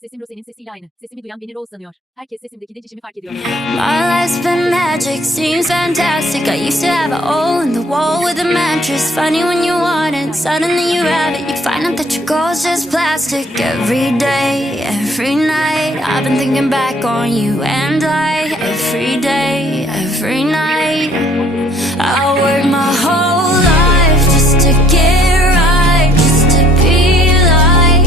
Sesim Rosé'nin sesiyle aynı. Sesimi duyan beni Rose sanıyor. Herkes sesimdeki değişimi fark ediyor. My life's been magic, seems fantastic. I used to have a hole in the wall with a mattress. Funny when you want it, suddenly you have it. You find out that your goal's just plastic. Every day, every night, I've been thinking back on you and I. Every day, every night, I work my whole life just to get right, just to be like,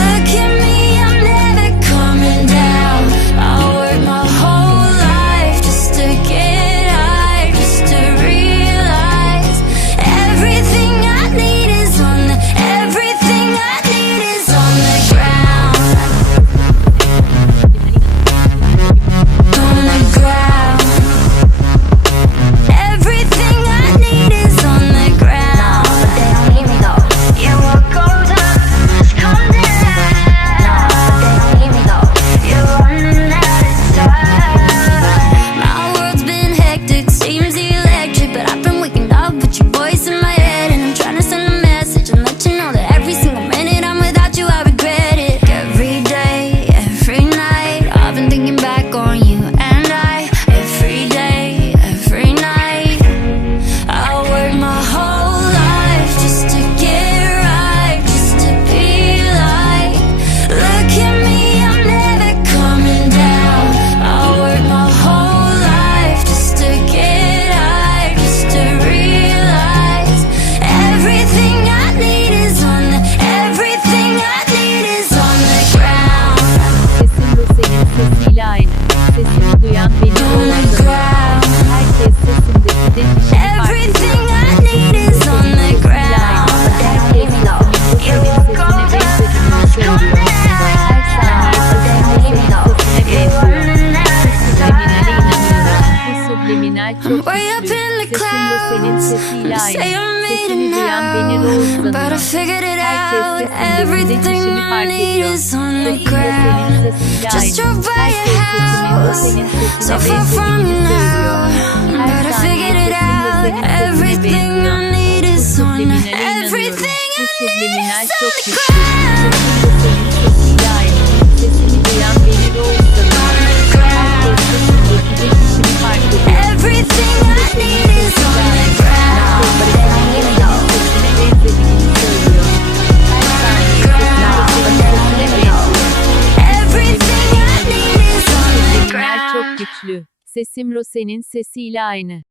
look at me, I'm never coming down. I work my whole life just to get high, just to realize everything I need is on the, everything I need is on the ground. On the ground. Everything I need is on the ground. But they don't hear me though. Yeah, what goes up must come down. No, but they don't hear me though. You're running out of time. My world's been hectic, seems electric, but I've been waking up with your voice in my head, and I'm trying to send a message and let you know that every single minute I'm without you, I regret it. Every day, every night, I've been thinking back on you and I. Every day, every night, I work my whole life just to get right, just to be like, look at me, I'm never coming down. I work my whole life just to get high, just to realize everything I need is on the, everything I need is on the ground. Sesim Rosé'nin sesiyle aynı. Sesimi duyan beni On Rose the sanıyor. ground. Herkes sesimdeki değişimi fark Everything ediyor. I need is on the ground. But they don't hear me though. You walk on down, must come down. But they don't hear me though. You're running out of time. Bu subliminal I'm çok way up güçlü. in the Sesim Rosé'nin clouds. sesiyle Say aynı. I made it Sesimi duyan beni Rose now, but I sanıyor. figured it Herkes out. sesimdeki Everything değişimi I fark need ediyor. is on the Sesim Rosé'nin ground. sesiyle Just aynı. drove by Herkes your sesimin house, Rosé'nin so sesine far from you benzediğini now, söylüyor. but I Her saniye figured it sesim out. Rosé'nin sesine Everything benziyor. I need Bu is on the, subliminale inanıyorum. everything Bu I subliminal need is çok on the güçlü. ground. Sesim Rosé'nin sesiyle aynı. Sesimi duyan beni Rose sanıyor. Herkes sesimdeki değişimi fark ediyor. Everything I need is on the ground. But they don't hear me though. Sesine benzediğini söylüyor. Her saniye sesim Rosé'nin sesine benziyor. Everything I need is on the Subliminal ground. çok güçlü. Sesim Rosé'nin sesiyle aynı.